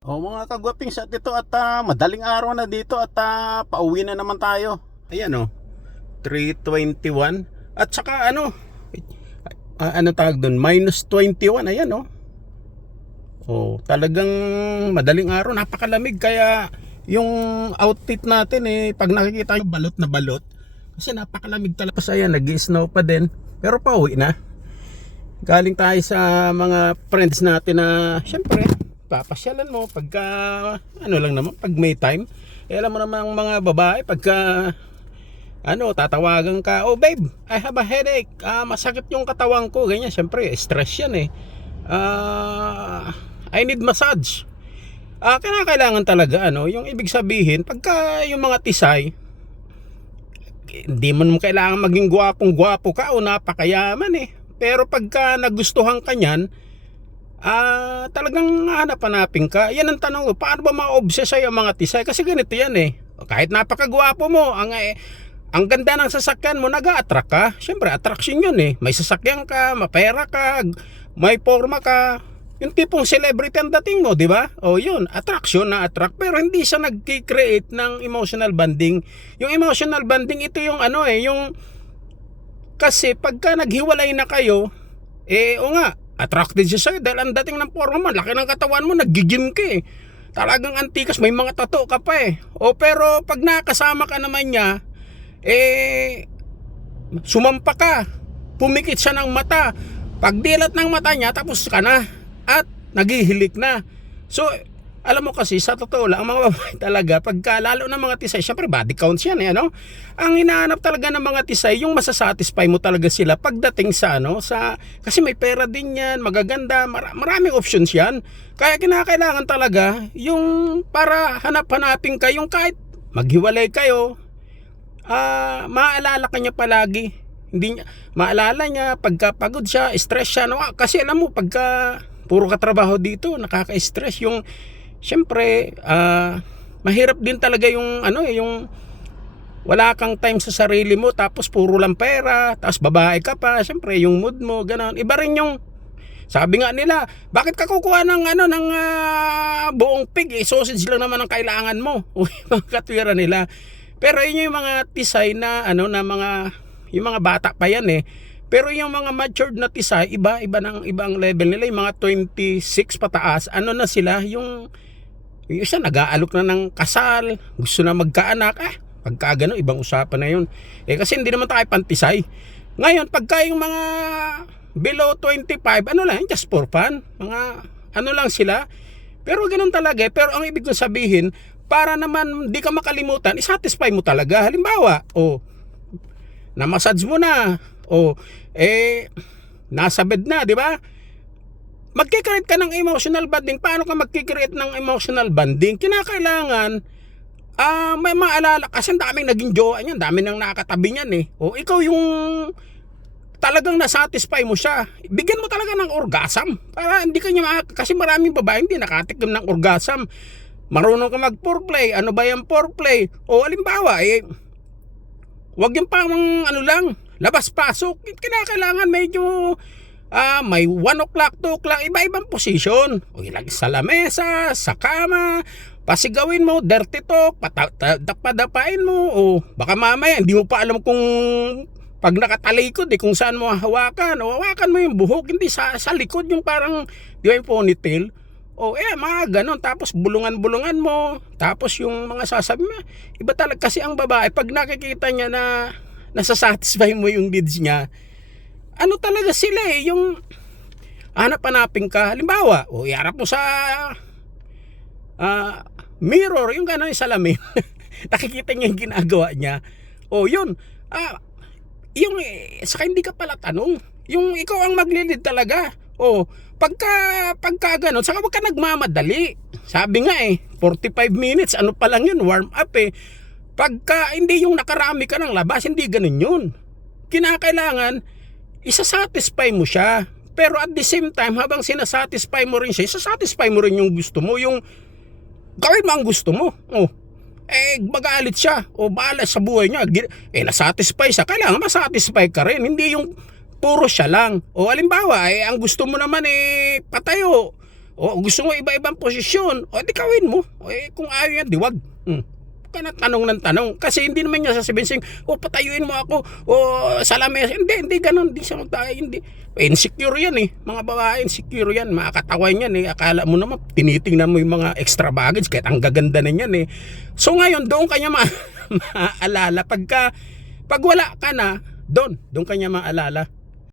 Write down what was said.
O mga kagwapings at ito at madaling araw na dito at pauwi na naman tayo. Ayan o, 3:21 at saka ano tawag doon, -21. Ayan o. Talagang madaling araw, napakalamig kaya yung outfit natin pag nakikita yung balot na balot kasi napakalamig talaga. Ayan, nag-snow pa din pero pauwi na. Galing tayo sa mga friends natin na syempre papasyalan mo pagka lang naman pag may time. Alam mo naman ang mga babae pagka tatawagan ka, oh babe, I have a headache, masakit yung katawan ko, ganyan. Syempre stress yan I need massage. Kailangan talaga yung ibig sabihin pagka yung mga tisay, hindi mo kailangan maging gwapong gwapo ka o napakayaman pero pagka nagustuhan ka niyan, talagang hanap-hanapin ka. Yan ang tanong ko, paano ba ma-obsess sa'yo ang mga tisay? Kasi ganito yan kahit napakagwapo mo, ang ganda ng sasakyan mo, nag-a-attract ka. Siyempre, attraction yun may sasakyan ka, mapera ka, may forma ka. Yung tipong celebrity ang dating mo, di ba? Yun, attraction na attract. Pero hindi siya nag-create ng emotional bonding. Yung emotional bonding, ito yung yung kasi pagka naghiwalay na kayo, attracted siya sa'yo dahil ang dating ng forma mo, laki ng katawan mo, nag-gym ka talagang antikas, may mga tattoo ka pa pero pag nakasama ka naman niya, sumampa ka, pumikit siya ng mata, pagdilat ng mata niya, tapos ka na at naghihilik na. So alam mo kasi sa totoo lang, ang mga babae talaga pagka lalo ng mga tisay, syempre body counts yan ang hinahanap talaga ng mga tisay, yung masasatisfy mo talaga sila pagdating sa kasi may pera din yan, magaganda, maraming options yan. Kaya kinakailangan talaga yung para hanap-hanapin ka, yung kahit maghiwalay kayo, maalala ka niya palagi. Hindi niya maalala niya pagka pagod siya, stress siya kasi alam mo pagka puro ka trabaho dito, nakaka-stress yung syempre, mahirap din talaga yung yung wala kang time sa sarili mo, tapos puro lang pera, tapos babae ka pa, syempre yung mood mo, gano'n. Iba rin yung, sabi nga nila, bakit ka kukuha ng buong pig, sausage lang naman ang kailangan mo. Mga katwira nila. Pero yun yung mga tisay na na mga, yung mga bata pa yan pero yung mga matured na tisay, iba ng ibang level nila, yung mga 26 pataas, na sila, yung isa nag-aalok na ng kasal, gusto na magkaanak, pagka gano'n, ibang usapan na yun. Kasi hindi naman tayo pantisay. Ngayon, pagka yung mga below 25, lang, just for fun, mga lang sila. Pero gano'n talaga pero ang ibig kong sabihin, para naman di ka makalimutan, isatisfy mo talaga. Halimbawa, na-massage mo na, nasa bed na, di ba? Magkikreate ka ng emotional bonding. Paano ka magkikreate ng emotional bonding? Kinakailangan may maalala kasi daming naging jowa niyan, dami nang nakakatabi niyan ikaw yung talagang nasatisfy mo siya, bigyan mo talaga ng orgasm para hindi kanya kasi maraming babae hindi nakatikim ng orgasm. Marunong ka mag-foreplay, ano ba yung foreplay? Halimbawa wag yung pang lang, labas-pasok. Kinakailangan medyo may 1 o'clock, 2 o'clock, iba-ibang posisyon. Ilagay sa lamesa, sa kama, pasigawin mo, dirty talk, padapain mo, baka mamaya hindi mo pa alam kung pag nakatalikod kung saan mo hawakan, hawakan mo yung buhok, hindi sa likod yung parang di ba yung ponytail, mga ganon, tapos bulungan-bulungan mo, tapos yung mga sasabi mo, iba talaga kasi ang babae pag nakikita niya na nasasatisfy mo yung needs niya, talaga sila yung hanap-hanapin ka. Halimbawa, iharap mo sa mirror, yung gano'n, yung salamin. Nakikita niya yung ginagawa niya. Yun. Yung, saka hindi ka pala tanong. Yung ikaw ang maglilid talaga. Pagka gano'n, saka wag ka nagmamadali. Sabi nga 45 minutes, ano pa lang yun, warm up Pagka hindi yung nakarami ka ng labas, hindi gano'n yun. Kinakailangan, isasatisfy mo siya. Pero at the same time, habang sinasatisfy mo rin siya, isasatisfy mo rin yung gusto mo, yung gawin mo ang gusto mo. Magalit siya bahala sa buhay niya, nasatisfy siya, kailangan masatisfy ka rin, hindi yung puro siya lang. Halimbawa ang gusto mo naman patayo, O gusto mo iba-ibang posisyon, o di kawin mo. O kung ayaw yan, di wag. Kana tanong ng tanong. Kasi hindi naman niya sasabihin, o patayuin mo ako, o salames. Hindi ganun, hindi siya magtayo, hindi. Insecure yan mga babae, insecure yan, makakatawan yan akala mo naman, tinitingnan mo yung mga extra baggage, kahit ang gaganda na yan So ngayon, doon kanya maalala, pag wala ka na, doon kanya maalala.